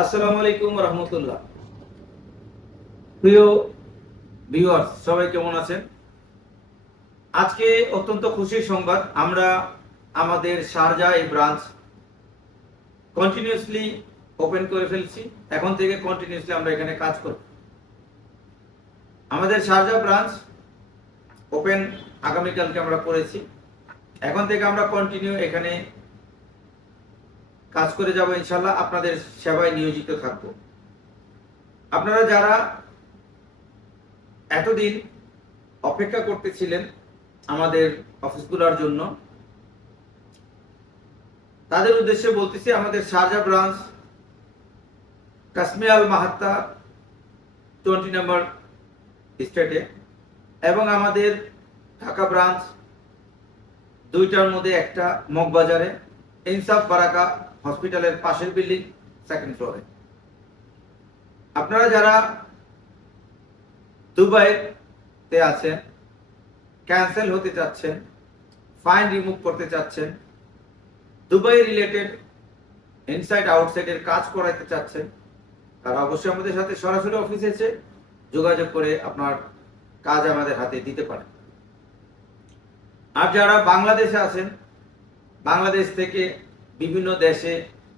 আসসালামু আলাইকুম রহমতুল্লাহ। প্রিয় ভিউয়ার্স, সবাই কেমন আছেন? আজকে অত্যন্ত খুশির সংবাদ, আমরা আমাদের শারজা এই ব্রাঞ্চ কন্টিনিউয়াসলি ওপেন করে ফেলছি। এখন থেকে কন্টিনিউয়াসলি আমরা এখানে কাজ করব। আমাদের শারজা ব্রাঞ্চ ওপেন আগামীকালকে আমরা করেছি। এখন থেকে আমরা কন্টিনিউ এখানে কাজ করে যাব ইনশাল্লাহ আপনাদের সেবায় নিয়োজিত থাকব। আপনারা যারা এতদিন অপেক্ষা করতেছিলেন আমাদের অফিসগুলোর জন্য, তাদের উদ্দেশ্যে বলতেছি, আমাদের Sharjah branch Kashmir Al Mahatta, twenty number স্টেটে, এবং আমাদের ঢাকা ব্রাঞ্চ, দুইটার মধ্যে একটা মগবাজারে, ইনসাফ বারাকা হসপিটালের পাশের বিল্ডিং সেকেন্ড ফ্লোরে আপনারা যারা দুবাইতে আছেন ক্যান্সেল হতে চাচ্ছেন ফাইন রিমুভ করতে চাচ্ছেন, দুবাই রিলেটেড ইনসাইড আউটসাইডের কাজ করাইতে চাচ্ছেন, তারা অবশ্যই আমাদের সাথে সরাসরি অফিসে এসে যোগাযোগ করে আপনার কাজ আমাদের হাতে দিতে পারেন। আর যারা বাংলাদেশে আছেন, বাংলাদেশ থেকে বিভিন্ন দেশে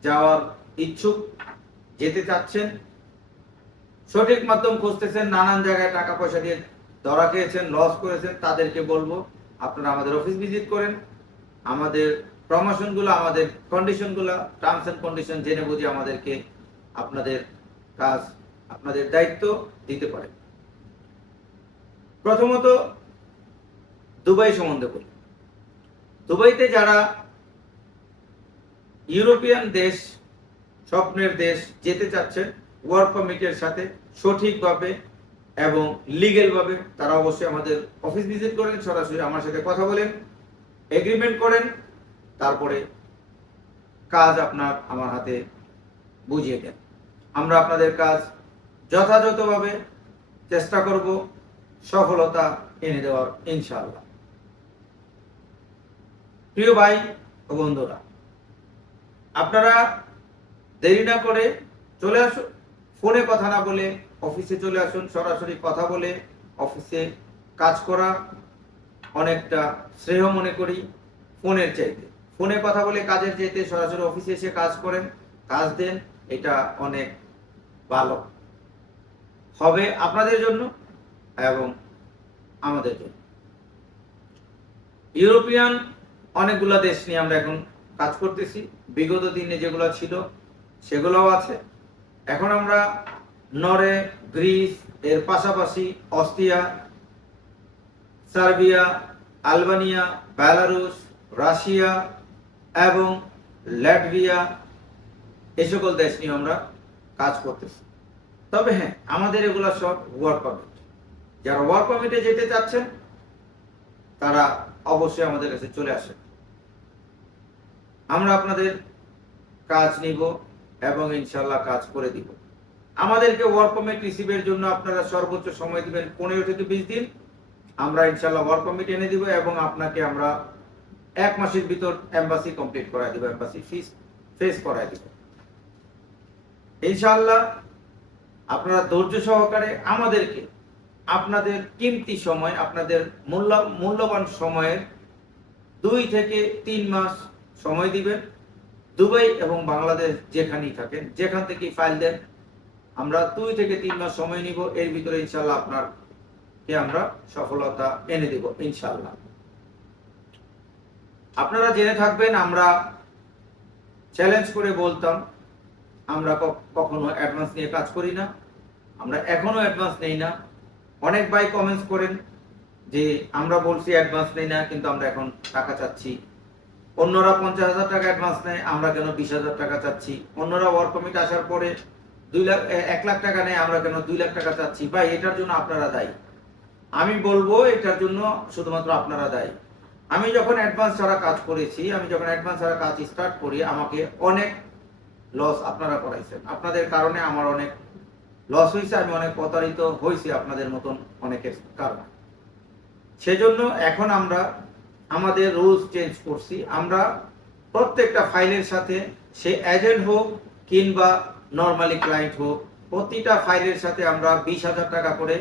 যাওয়ার ইচ্ছুক যেতে চাচ্ছেন। সঠিক মাধ্যম খুঁজতেছেন, নানান জায়গায় টাকা পয়সা দিয়ে ধরা খেয়েছেন লস করেছেন, তাদেরকে বলব, আপনারা আমাদের অফিস ভিজিট করেন। আমাদের প্রমোশনগুলো আমাদের কন্ডিশনগুলো টার্মস এন্ড কন্ডিশন জেনে বুঝে আমাদেরকে আপনাদের কাজ, আপনাদের দায়িত্ব দিতে পারেন। প্রথমত, দুবাই সম্বন্ধে বলি। দুবাইতে যারা ইউরোপিয়ান দেশ, স্বপ্নের দেশ যেতে চাচ্ছেন ওয়ার্ক পারমিটের সাথে সঠিকভাবে এবং লিগেলভাবে তারা অবশ্যই আমাদের অফিস ভিজিট করেন, সরাসরি আমার সাথে কথা বলেন এগ্রিমেন্ট করেন, তারপরে কাজ আপনার আমার হাতে বুঝিয়ে দেন। আমরা আপনাদের কাজ যথাযথভাবে চেষ্টা করব সফলতা এনে দেওয়ার, ইনশাআল্লাহ। প্রিয় ভাই ও বন্ধুরা আপনারা দেরি না করে চলে আসুন। ফোনে কথা না বলে অফিসে চলে আসুন, সরাসরি কথা বলে অফিসে কাজ করা অনেকটা শ্রেয় মনে করি ফোনের চাইতে। ফোনে কথা বলে কাজের চাইতে সরাসরি অফিসে এসে কাজ করেন, কাজ দেন, এটা অনেক ভালো। হবে আপনাদের জন্য এবং আমাদের জন্য। ইউরোপিয়ান অনেকগুলা দেশ নিয়ে আমরা এখন কাজ করতেছি। বিগত দিনে যেগুলো ছিল, সেগুলোও আছে। এখন আমরা নরে, গ্রিস, এর পাশাপাশি Austria, Serbia, Albania Belarus Russia এবং ল্যাটভিয়া, এ সকল দেশ নিয়ে আমরা কাজ করতেছি। তবে হ্যাঁ আমাদের এগুলো সব ওয়ার্ক পারমিট যারা ওয়ার্ক পারমিটে যেতে চাচ্ছেন, তারা অবশ্যই আমাদের কাছে চলে আসেন। আমরা আপনাদের কাজ নিব এবং ইনশাল্লাহ কাজ করে দিব। আমাদেরকে ওয়ার্ক পারমিট রিসিভের জন্য আপনারা সর্বোচ্চ সময় দিবেন পনেরো থেকে বিশ দিন। আমরা ইনশাল্লাহ ওয়ার্ক পারমিট এনে দিব এবং আপনাকে আমরা এক মাসের ভিতর এম্বাসি কমপ্লিট করাই দিব এম্বাসি ফিস ফেস করাই দিব। ইনশাল্লাহ আপনারা ধৈর্য সহকারে আমাদেরকে আপনাদের কিমতি সময়, আপনাদের মূল্য, মূল্যবান সময়ের দুই থেকে তিন মাস সময় দিবেন। দুবাই এবং বাংলাদেশ যেখানেই থাকেন, যেখান থেকে ফাইল দেন, আমরা দুই থেকে তিন মাস সময় নিব। এর ভিতরে ইনশাল্লাহ আপনার কে আমরা সফলতা এনে দেব ইনশাল্লাহ আপনারা জেনে থাকবেন, আমরা চ্যালেঞ্জ করে বলতাম, আমরা কখনো অ্যাডভান্স নিয়ে কাজ করি না। আমরা এখনও অ্যাডভান্স নেই না। অনেক ভাই কমেন্টস করেন যে, আমরা বলছি অ্যাডভান্স নেই না, কিন্তু আমরা এখন টাকা চাচ্ছি। অন্যরা পঞ্চাশ হাজার টাকা অ্যাডভান্স নেয়, আমরা কেন বিশ হাজার টাকা চাচ্ছি? অন্যরা ওয়ার্ক পারমিট আসার পরে দুই লাখ এক লাখ টাকা নেয়, আমরা কেন দুই লাখ টাকা চাচ্ছি? ভাই, এটার জন্য আপনারা দায়ী। আমি বলব, এটার জন্য শুধুমাত্র আপনারা দায়ী। আমি যখন অ্যাডভান্স ছাড়া কাজ করেছি, আমি যখন অ্যাডভান্স ছাড়া কাজ স্টার্ট করি, আমাকে অনেক লস আপনারা করাইছেন। আপনাদের কারণে আমার অনেক লস হয়েছে আমি অনেক প্রতারিত হয়েছি আপনাদের মতন অনেকের কারণে। সেজন্য এখন আমরা আমাদের রুলস চেঞ্জ করছি। আমরা প্রত্যেকটা ফাইলের সাথে সে এজেন্ট হোক কিংবা নর্মালি ক্লায়েন্ট হোক, প্রতিটা ফাইলের সাথে আমরা বিশ হাজার টাকা করে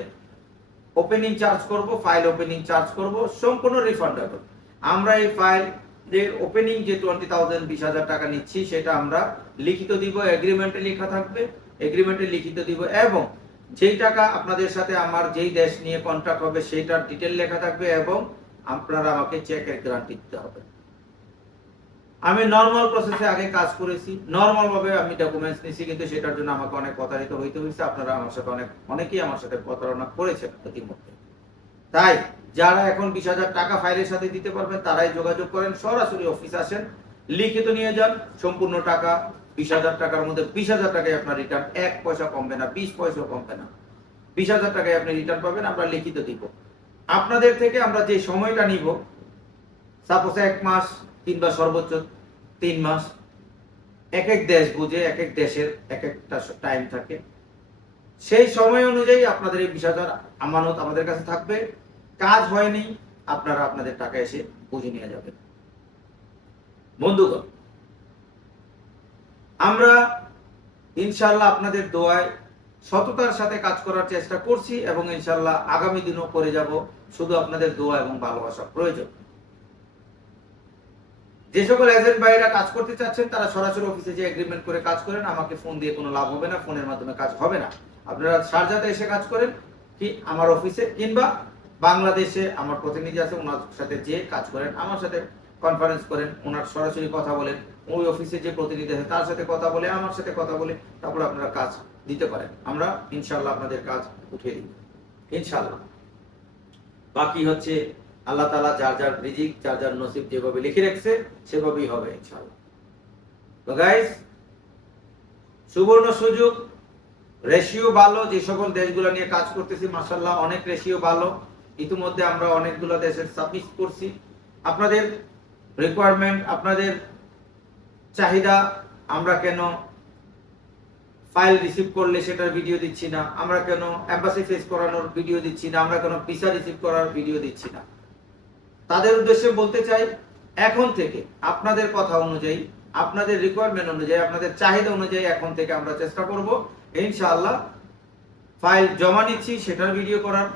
ওপেনিং চার্জ করব ফাইল ওপেনিং চার্জ করব, সম্পূর্ণ রিফান্ডেবল আমরা এই ফাইল ওপেনিং যে টোয়েন্টি থাউজেন্ড বিশ হাজার টাকা নিচ্ছি, সেটা আমরা লিখিত দিব এগ্রিমেন্টে লেখা থাকবে এগ্রিমেন্টে লিখিত দিব এবং যেই টাকা আপনাদের সাথে আমার যেই দেশ নিয়ে কন্ট্রাক্ট হবে, সেইটার ডিটেল লেখা থাকবে এবং আপনারা আমাকে চেকের গ্যারান্টি দিতে হবে। আমি নর্মাল প্রসেসে আগে কাজ করেছি। নর্মাল ভাবে আমি ডকুমেন্টস নিছি, কিন্তু সেটার জন্য আমাকে অনেক প্রতারিত হইতে হয়েছে আপনারা আমার সাথে অনেক, অনেকেই আমার সাথে প্রতারণা করেছেন ইতিমধ্যে। তাই যারা এখন বিশ হাজার টাকা ফাইলের সাথে দিতে পারবেন, তারাই যোগাযোগ করেন। সরাসরি অফিস আসেন, লিখিত নিয়ে যান। সম্পূর্ণ টাকা বিশ হাজার টাকার মধ্যে বিশ হাজার টাকায় আপনার রিটার্ন এক পয়সা কমবে না, বিশ পয়সাও কমবে না। বিশ হাজার টাকায় আপনি রিটার্ন পাবেন, আমরা লিখিত দিব। আপনাদের থেকে আমরা যে সময়টা নিব সাপোজ এক মাস কিংবা সর্বোচ্চ তিন মাস এক এক দেশ বুঝে এক এক দেশের এক একটা টাইম থাকে। সেই সময় অনুযায়ী আপনাদের এই হাজার আমানত আমাদের কাছে থাকবে। কাজ হয়নি, আপনারা আপনাদের টাকা এসে বুঝে নিয়ে যাবেন। বন্ধুগণ, আমরা ইনশাল্লাহ আপনাদের দোয়ায় সততার সাথে কাজ করার চেষ্টা করছি এবং ইনশাল্লাহ আগামী দিনও করে যাব। শুধু আপনাদের দোয়া এবং ভালোবাসা প্রয়োজন। যে সকল এজেন্ট ভাইরা কাজ করতে চাচ্ছেন, তারা সরাসরি অফিসে যে এগ্রিমেন্ট করে কাজ করেন, আমাকে ফোন দিয়ে কোনো লাভ হবে না ফোনের মাধ্যমে কাজ হবে না। আপনারা সারজাতে এসে কাজ করেন, কি আমার অফিসে কিংবা বাংলাদেশে আমার প্রতিনিধি আছে, ওনার সাথে যে কাজ করেন, আমার সাথে কনফারেন্স করেন, ওনার সরাসরি কথা বলেন। ওই অফিসে যে প্রতিনিধি আছে, তার সাথে কথা বলে, আমার সাথে কথা বলে, তারপর আপনারা কাজ দিতে পারেন। আমরা ইনশাল্লাহ আপনাদের কাজ উঠিয়ে দিব। ইনশাল্লাহ বাকি হচ্ছে আল্লাহ তালা যার যার রিজিক, যার যার নসিব যেভাবে লিখে রাখছে, সেভাবেই হবে ইনশাল্লাহ তো গাইস সুবর্ণ সুযোগ রেশিও ভালো, যে সকল দেশগুলো নিয়ে কাজ করতেছি মাসাল্লাহ অনেক রেশিও ভালো। ইতিমধ্যে আমরা অনেকগুলো দেশের সাবমিট করছি। আপনাদের রিকোয়ারমেন্ট আপনাদের চাহিদা আমরা কেন ফাইল রিসিভ করলে সেটার ভিডিও দিচ্ছি না? আমরা কেন এম্বাসি ফেস করানোর ভিডিও দিচ্ছি না? আমরা কেন ভিসা রিসিভ করার ভিডিও দিচ্ছি না? তাদের উদ্দেশ্যে বলতে চাই, এখন থেকে আপনাদের কথা অনুযায়ী, আপনাদের রিকোয়ারমেন্ট অনুযায়ী, আপনাদের চাহিদা অনুযায়ী এখন থেকে আমরা চেষ্টা করব, ইনশাআল্লাহ ফাইল জমা নিচ্ছি, সেটার ভিডিও করার।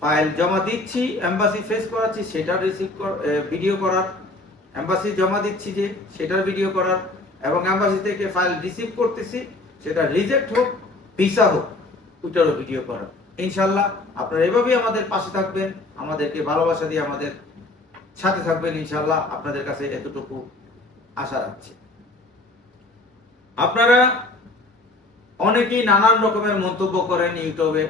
ফাইল জমা দিচ্ছি এম্বাসি ফেস করাচ্ছি, সেটার রিসিভ ভিডিও করার। এম্বাসি জমা দিচ্ছি যে সেটার ভিডিও করার এবং এম্বাসি থেকে ফাইল রিসিভ করতেছি, সেটা রিজেক্ট হোক ভিসা হোক, ওইটারও ভিডিও করার। ইনশাল্লাহ আপনারা এভাবেই আমাদের পাশে থাকবেন, আমাদেরকে ভালোবাসা দিয়ে আমাদের সাথে থাকবেন ইনশাল্লাহ, আপনাদের কাছে এতটুকু আশা রাখছি। আপনারা অনেকেই নানান রকমের মন্তব্য করেন ইউটিউবে,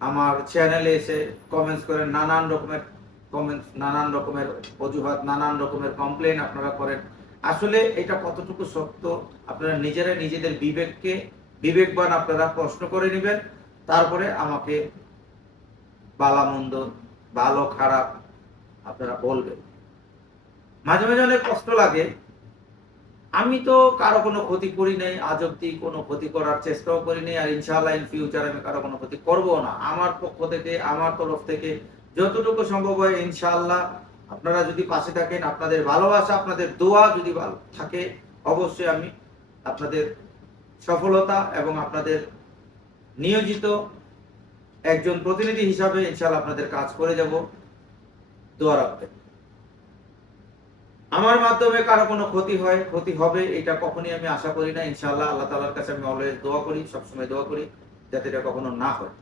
আমার চ্যানেলে এসে কমেন্টস করেন, নানান রকমের কমেন্টস নানান রকমের অজুহাত, নানান রকমের কমপ্লেন আপনারা করেন। আসলে এটা কতটুকু সত্য, আপনারা নিজেরা নিজেদের বিবেককে বিবেকবান আপনারা প্রশ্ন করে নেবেন, তারপরে আমাকে বালামন্দ, ভালো, খারাপ আপনারা বলবেন। মাঝে মাঝে অনেক কষ্ট লাগে। আমি তো কারও কোনো ক্ষতি করি নাই, আজ অব্দি কোনো ক্ষতি করার চেষ্টাও করি নাই আর ইনশাআল্লাহ ইন ফিউচার আমি কারও কোনো ক্ষতি করব না। আমার পক্ষ থেকে, আমার তরফ থেকে যতটুকু সম্ভব হয় ইনশাআল্লাহ আপনারা যদি পাশে থাকেন, আপনাদের ভালোবাসা, আপনাদের দোয়া যদি ভালো থাকে, অবশ্যই আমি আপনাদের সফলতা এবং আপনাদের নিয়োজিত একজন প্রতিনিধি হিসাবে ইনশাআল্লাহ আপনাদের কাজ করে যাব। দোয়া রাখবেন। আমার মাধ্যমে কারও কোনো ক্ষতি হয়, ক্ষতি হবে, এটা কখনই আমি আশা করি না। ইনশাআল্লাহ আল্লাহ তালার কাছে আমি অলওয়েজ দোয়া করি, সবসময় দোয়া করি, যাতে এটা কখনো না হয়।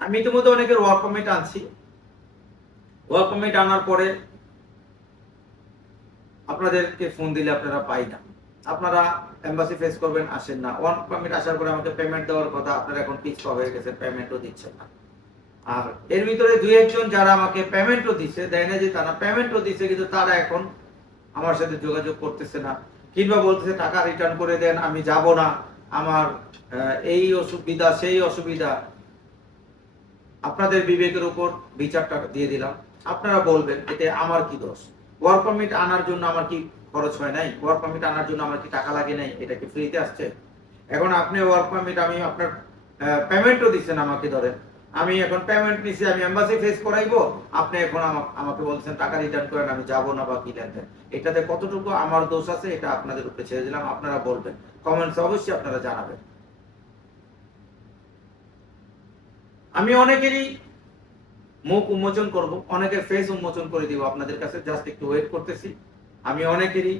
আমি ইতিমধ্যে অনেকের ওয়ার্ক পারমিট আনছি। ওয়ার্ক পারমিট আনার পরে আপনাদেরকে ফোন দিলে আপনারা পাই না আপনারা এম্বাসি ফেস করবেন, আসেন না। ওয়ার্ক পারমিট আসার পরে আমাকে পেমেন্ট দেওয়ার কথা, আপনারা এখন পিছপা হয়ে গেছে পেমেন্টও দিচ্ছেন না। আর এর ভিতরে দুই একজন যারা আমাকে পেমেন্টও দিচ্ছে, দেয় না যে তারা পেমেন্টও দিচ্ছে, কিন্তু তারা এখন আমার সাথে যোগাযোগ করতেছে না। কিংবা বলতেছে, টাকা রিটার্ন করে দেন, আমি যাব না। আমার এই অসুবিধা, সেই অসুবিধা। আপনাদের বিবেকের উপর বিচারটা দিয়ে দিলাম। আপনারা বলবেন, এতে আমার কি দোষ? ওয়ার্ক পারমিট আনার জন্য আমার কি খরচ হয় নাই? ওয়ার্ক পারমিট আনার জন্য আমার কি টাকা লাগে নাই? এটা কি ফ্রিতে আসছে? এখন আপনি ওয়ার্ক পারমিট আমি আপনার পেমেন্টও দিচ্ছেন আমাকে ধরেন। আমি এখন পেমেন্ট নিছি, আমি এম্বাসি ফেস করাইবো। আপনি এখন আমা- আমাকে বলছেন, টাকা রিটার্ন করেন, আমি যাব না বা কি লেনদেন। এটাতে কতটুকু আমার দোষ আছে, এটা আপনাদের উপরে ছেড়ে দিলাম। আপনারা বলবেন কমেন্টস অবশ্যই আপনারা জানাবেন। আমি অনেকেরই মুখ উন্মোচন করব, অনেকের ফেস উন্মোচন করে দিব আপনাদের কাছে জাস্ট একটু ওয়েট করতেছি। আমি অনেকেরই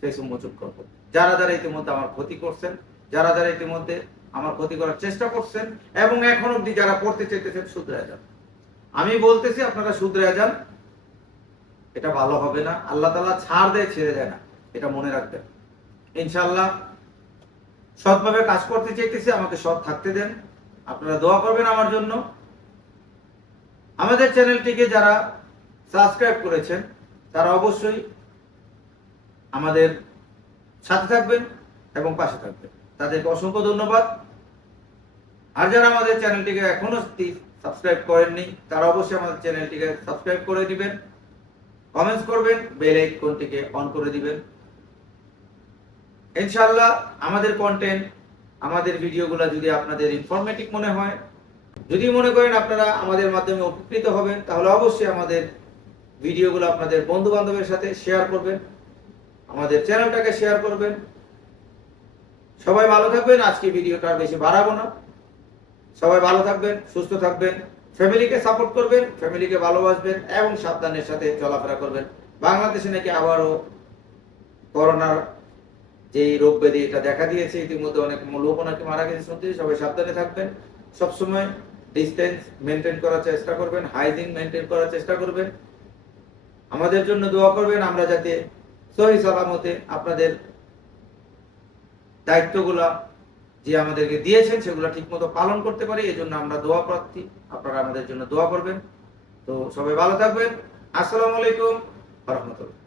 ফেস উন্মোচন করব। যারা যারা ইতিমধ্যে আমার ক্ষতি করছেন, যারা যারা ইতিমধ্যে আমার ক্ষতি করার চেষ্টা করছেন, এবং এখন অব্দি যারা পড়তে চাইতেছেন শুধরে যান। আমি বলতেছি, আপনারা শুধরে যান। এটা ভালো হবে না। আল্লাহ তালা ছাড় দেয়, ছেড়ে দেয় না। এটা মনে রাখবেন। ইনশাল্লাহ সৎভাবে কাজ করতে চাইতেছি, আমাকে সৎ থাকতে দেন। আপনারা দোয়া করবেন আমার জন্য। আমাদের চ্যানেলটিকে যারা সাবস্ক্রাইব করেছেন, তারা অবশ্যই আমাদের সাথে থাকবেন এবং পাশে থাকবেন। তাদেরকে অসংখ্য ধন্যবাদ। আর যারা আমাদের চ্যানেলটিকে এখনও সাবস্ক্রাইব করেননি, তারা অবশ্যই আমাদের চ্যানেলটিকে সাবস্ক্রাইব করে দিবেন। কমেন্টস করবেন, বেল আইকনটিকে অন করে দিবেন। ইনশাআল্লাহ আমাদের কন্টেন্ট আমাদের ভিডিওগুলো যদি আপনাদের ইনফরমেটিভ মনে হয়, যদি মনে করেন আপনারা আমাদের মাধ্যমে উপকৃত হবেন, তাহলে অবশ্যই আমাদের ভিডিওগুলো আপনাদের বন্ধু বান্ধবের সাথে শেয়ার করবেন, আমাদের চ্যানেলটাকে শেয়ার করবেন। সবাই ভালো থাকবেন, আজকে ভিডিওটা বেশি বাড়াবো না। সবাই ভালো থাকবেন, সুস্থ থাকবেন ফ্যামিলিকে সাপোর্ট করবেন ফ্যামিলিকে ভালোবাসবেন এবং সাবধানের সাথে চলাফেরা করবেন। বাংলাদেশে নাকি আবারও করোনার যে এই রোগ ব্যাধি এটা দেখা দিয়েছে, ইতিমধ্যে অনেক লোক নাকি মারা গেছে শুনতে সবাই সাবধানে থাকবেন। সবসময় ডিস্টেন্স মেনটেন করার চেষ্টা করবেন হাইজিন মেনটেন করার চেষ্টা করবেন। আমাদের জন্য দোয়া করবেন, আমরা যাতে সহি সালামতে আপনাদের দায়িত্বগুলা যে আমাদেরকে দিয়েছেন, সেগুলো ঠিকমতো পালন করতে পারি এই জন্য আমরা দোয়া প্রার্থী, আপনারা আমাদের জন্য দোয়া করবেন। তো সবাই ভালো থাকবেন। আসসালামু আলাইকুম রহমতুল্লাহ।